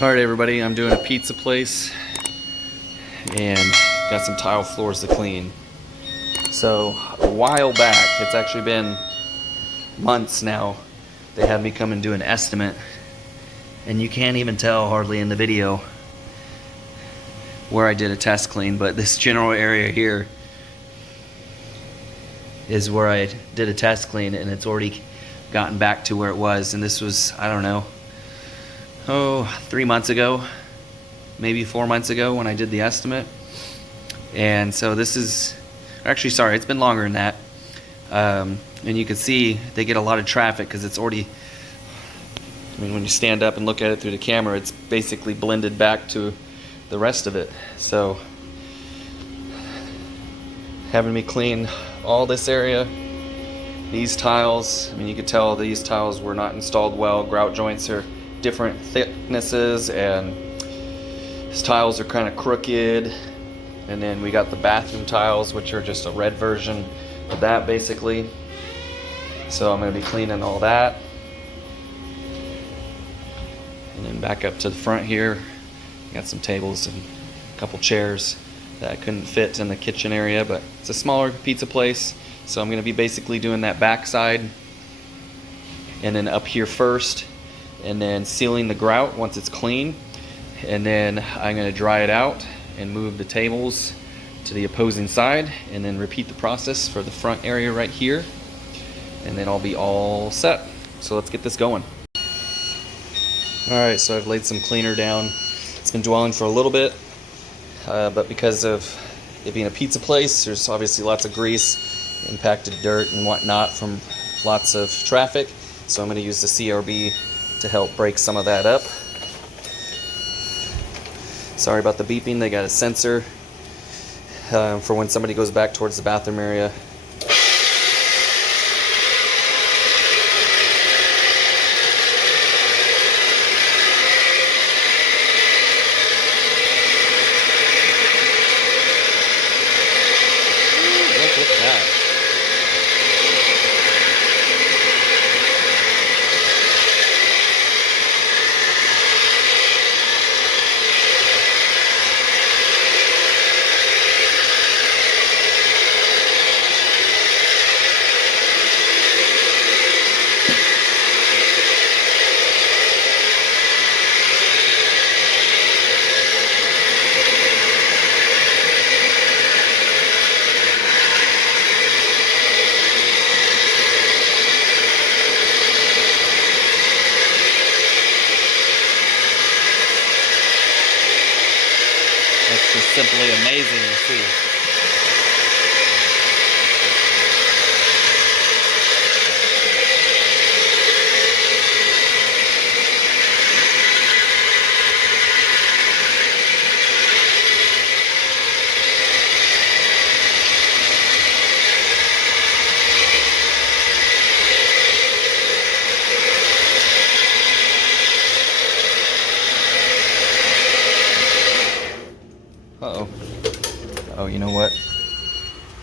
Alright everybody, I'm doing a pizza place and got some tile floors to clean. So a while back, it's actually been months now, they had me come and do an estimate, and you can't even tell hardly in the video where I did a test clean, but this general area here is where I did a test clean, and it's already gotten back to where it was. And this was, I don't know, 3 months ago, maybe 4 months ago when I did the estimate. And so this is, actually sorry, it's been longer than that. And you can see they get a lot of traffic because it's already, I mean, when you stand up and look at it through the camera, it's basically blended back to the rest of it. So having me clean all this area, these tiles, I mean, you could tell these tiles were not installed well. Grout joints are different thicknesses, and these tiles are kind of crooked. And then we got the bathroom tiles, which are just a red version of that basically. So I'm going to be cleaning all that. And then back up to the front here, got some tables and a couple chairs that couldn't fit in the kitchen area, but it's a smaller pizza place, so I'm going to be basically doing that back side and then up here first, and then sealing the grout once it's clean, and then I'm going to dry it out and move the tables to the opposing side, and then repeat the process for the front area right here, and then I'll be all set. So let's get this going. Alright, so I've laid some cleaner down. It's been dwelling for a little bit, but because of it being a pizza place, there's obviously lots of grease, impacted dirt and whatnot from lots of traffic. So I'm going to use the CRB to help break some of that up. Sorry about the beeping, they got a sensor for when somebody goes back towards the bathroom area. It's just simply amazing to see. Uh-oh. Oh, you know what?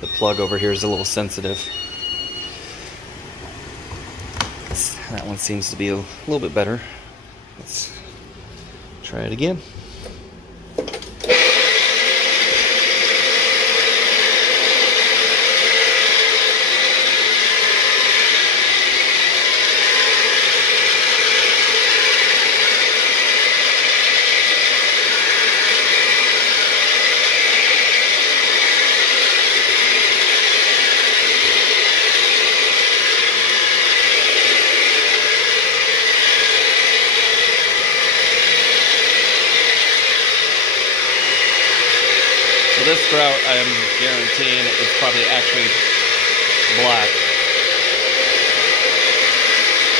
The plug over here is a little sensitive. That one seems to be a little bit better. Let's try it again. This grout, I am guaranteeing it's probably actually black,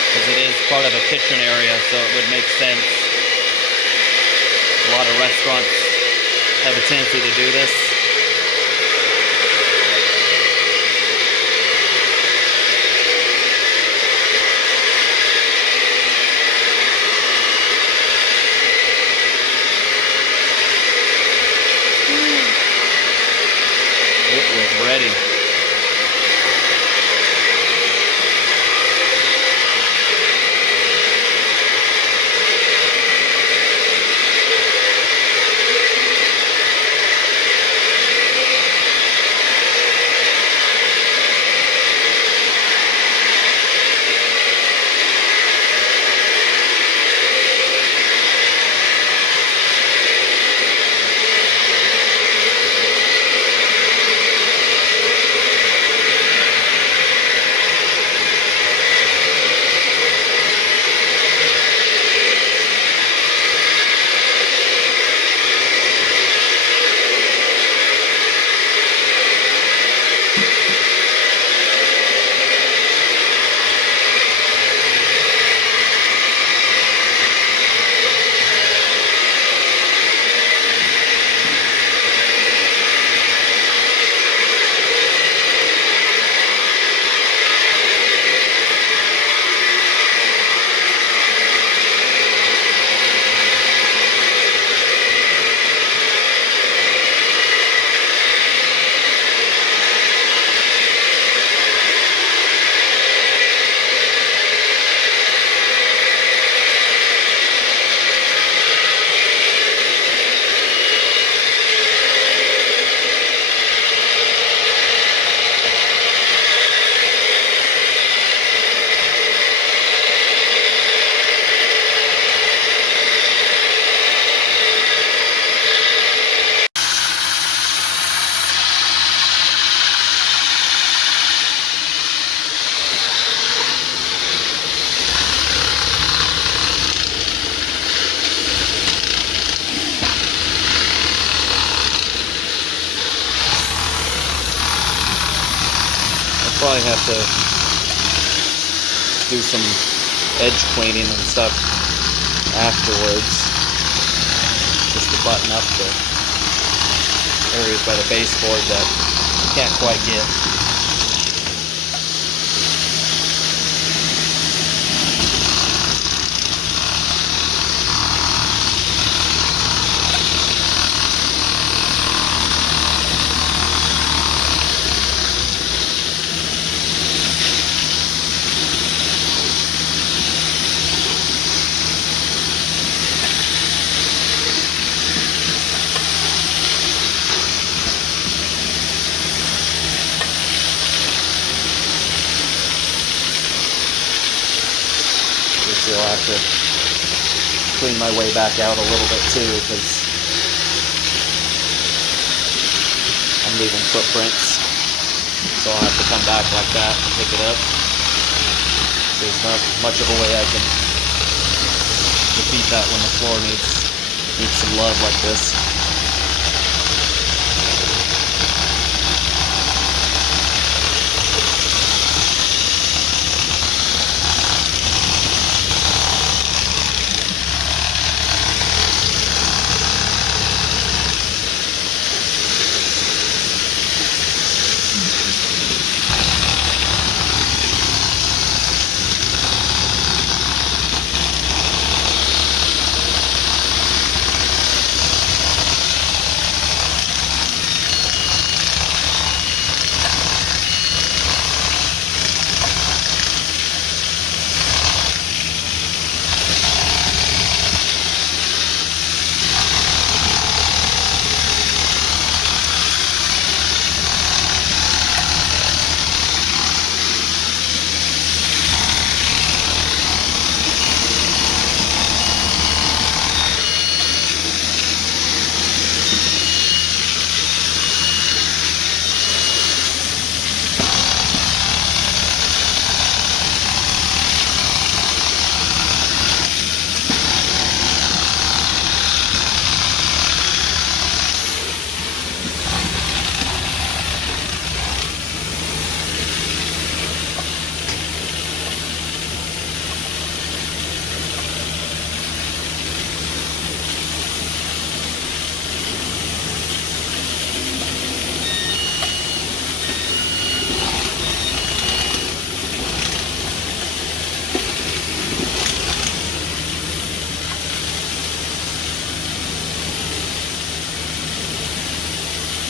because it is part of a kitchen area, so it would make sense. A lot of restaurants have a tendency to do this. Ready. probably have to do some edge cleaning and stuff afterwards, just to button up the areas by the baseboard that you can't quite get. I'll have to clean my way back out a little bit too, because I'm leaving footprints, so I'll have to come back like that and pick it up. There's not much of a way I can defeat that when the floor needs some love like this.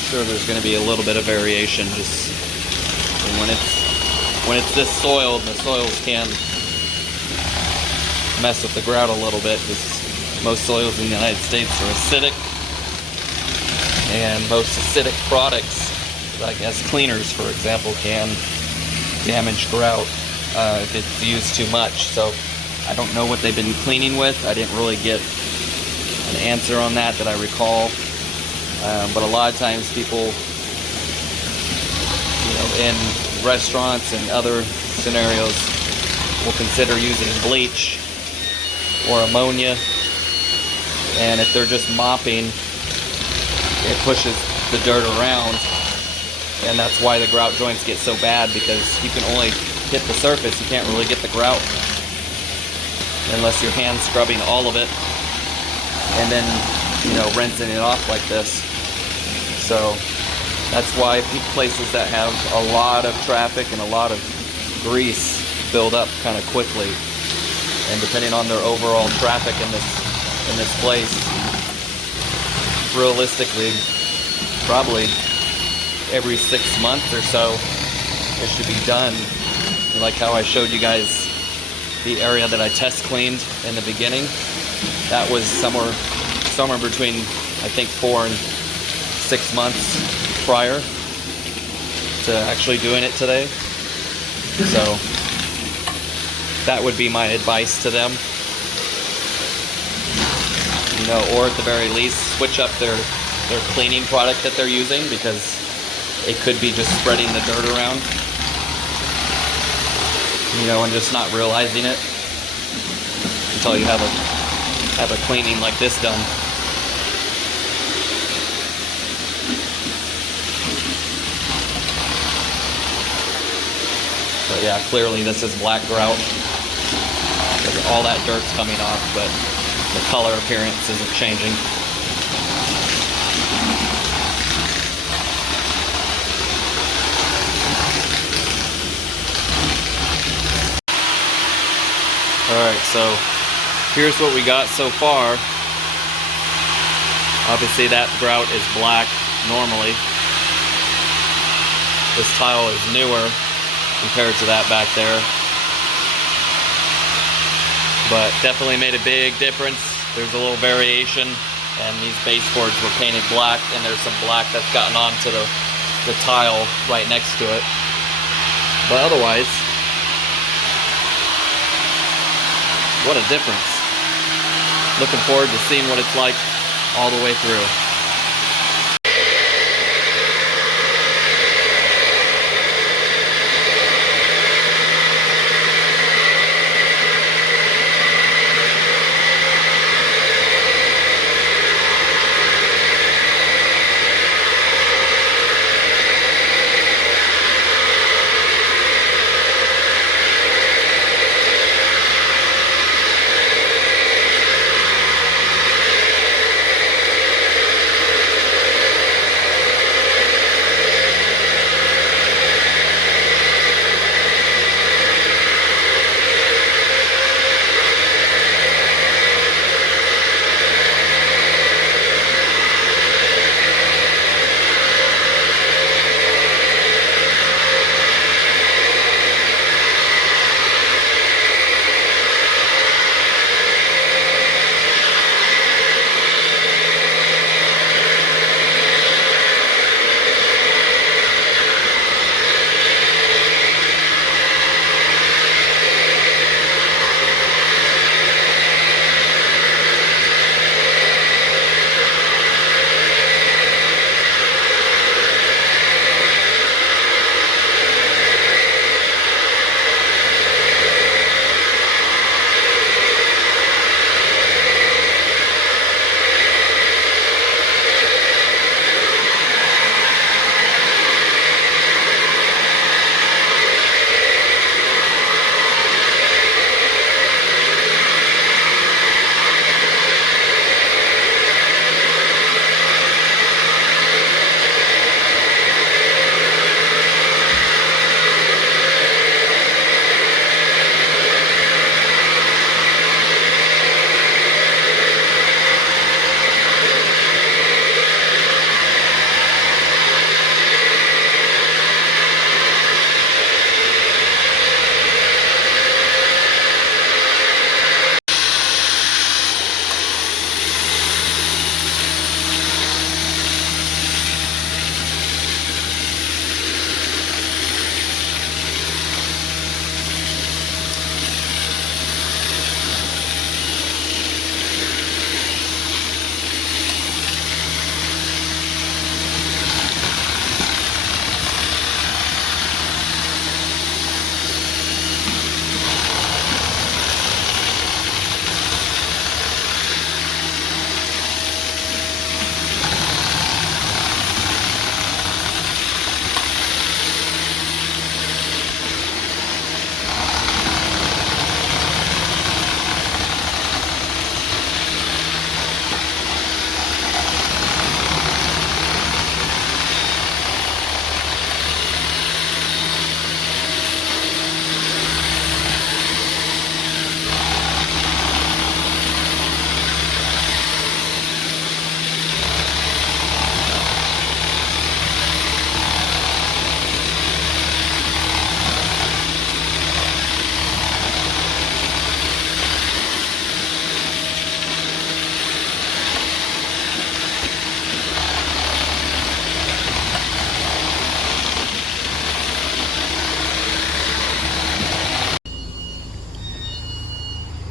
Sure, there's going to be a little bit of variation. Just when it's this soiled, the soils can mess with the grout a little bit, because most soils in the United States are acidic, and most acidic products, like as cleaners, for example, can damage grout if it's used too much. So I don't know what they've been cleaning with. I didn't really get an answer on that I recall. But a lot of times people, in restaurants and other scenarios will consider using bleach or ammonia, and if they're just mopping, it pushes the dirt around, and that's why the grout joints get so bad, because you can only hit the surface. You can't really get the grout unless you're hand scrubbing all of it and then rinsing it off like this. So that's why places that have a lot of traffic and a lot of grease build up kind of quickly, and depending on their overall traffic in this place, realistically, probably every 6 months or so it should be done. Like how I showed you guys the area that I test cleaned in the beginning, that was somewhere between, I think, 4 and 6 months prior to actually doing it today. So that would be my advice to them. Or at the very least, switch up their cleaning product that they're using, because it could be just spreading the dirt around, and just not realizing it until you have a cleaning like this done. But yeah, clearly this is black grout. All that dirt's coming off, but the color appearance isn't changing. Alright, so here's what we got so far. Obviously that grout is black normally. This tile is newer compared to that back there. But definitely made a big difference. There's a little variation, and these baseboards were painted black, and there's some black that's gotten onto the tile right next to it. But otherwise, what a difference. Looking forward to seeing what it's like all the way through.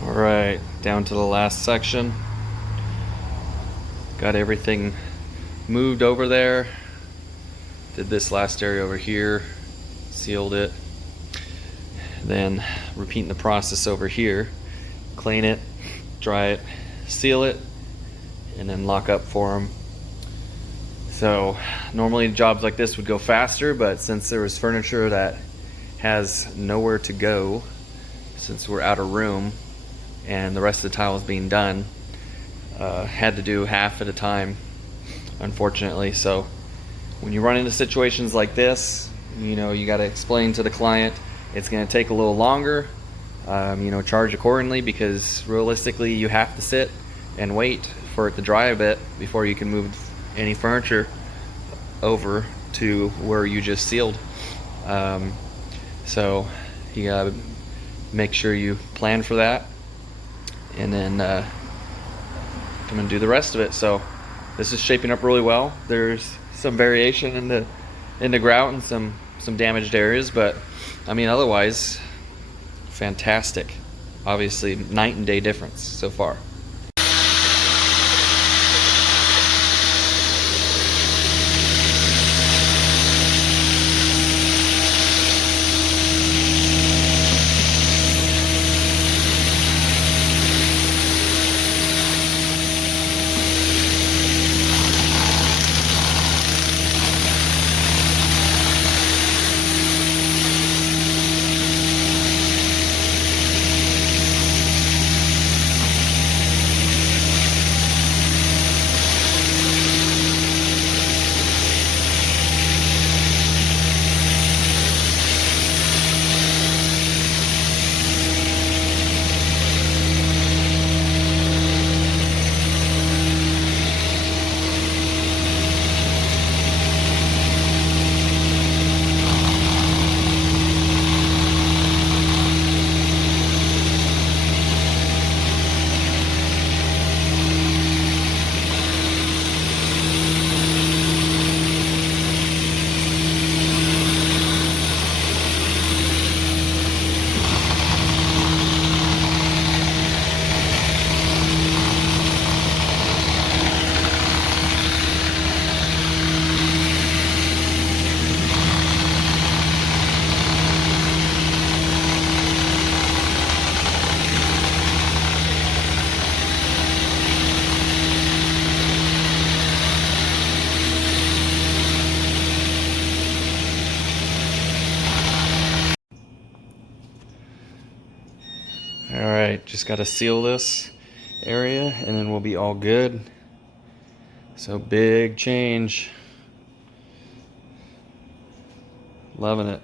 Alright, down to the last section. Got everything moved over there. Did this last area over here, sealed it. Then repeating the process over here. Clean it, dry it, seal it, and then lock up for them. So normally jobs like this would go faster, but since there was furniture that has nowhere to go since we're out of room and the rest of the tile is being done. Had to do half at a time, unfortunately. So when you run into situations like this, you know, you got to explain to the client it's going to take a little longer. You know, charge accordingly, because realistically you have to sit and wait for it to dry a bit before you can move any furniture over to where you just sealed. So you gotta make sure you plan for that, and then come and do the rest of it. So this is shaping up really well. There's some variation in the grout and some damaged areas, but I mean, otherwise fantastic. Obviously night and day difference so far. Alright, just got to seal this area and then we'll be all good. So big change. Loving it.